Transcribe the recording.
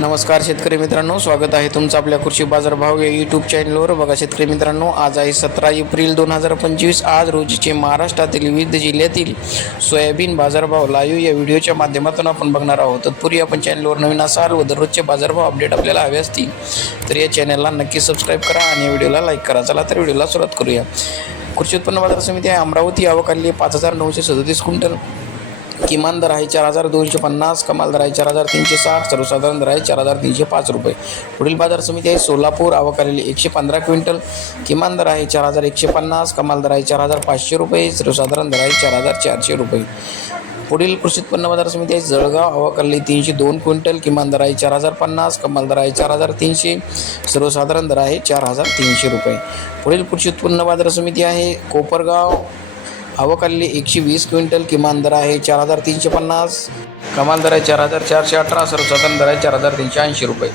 नमस्कार शेतकरी मित्रांनो स्वागत आहे तुमचं आपल्या कृषी बाजार भाव या यूट्यूब चॅनलवर बघा शेतकरी मित्रांनो आज आहे सतरा एप्रिल दोन हजार पंचवीस. आज रोजीचे महाराष्ट्रातील विविध जिल्ह्यातील सोयाबीन बाजारभाव लाईव्ह या व्हिडिओच्या माध्यमातून आपण बघणार आहोत. तत्पूर्वी आपण चॅनलवर नवीन असाल व दररोजचे बाजारभाव अपडेट आपल्याला हवे असतील तर या चॅनलला नक्की सबस्क्राईब करा आणि या व्हिडिओला लाईक करा. चला तर व्हिडिओला सुरुवात करूया. कृषी उत्पन्न बाजार समिती आहे अमरावती. आवक पाच हजार नऊशे सदतीस क्विंटल. किमान दर आहे चार हजार दोनशे पन्नास कमाल दर आहे चार हजार तीनशे साठ सर्वसाधारण दर आहे चार हजार तीनशे पाच रुपये. पुढील बाजार समिती आहे सोलापूर आवक आलेली एकशे पंधरा क्विंटल. किमान दर आहे चार हजार एकशे पन्नास कमाल दर आहे चार हजार पाचशे रुपये सर्वसाधारण दर आहे चार हजार चारशे रुपये. पुढील कृषी उत्पन्न बाजार समिती आहे जळगाव आवाकल्ली तीनशे दोन क्विंटल. किमान दर आहे चार हजार पन्नास कमाल दर आहे चार हजार तीनशे सर्वसाधारण दर आहे चार हजार तीनशे रुपये. पुढील कृषी उत्पन्न बाजार समिती आहे कोपरगाव आवक एकशे वीस क्विंटल किमान दर आहे चार हजार तीनशे पन्नास. कमाल दर आहे चार हजार चारशे अठरा सर्वसाधारण दर आहे चार हजार तीनशे ऐंशी रुपये.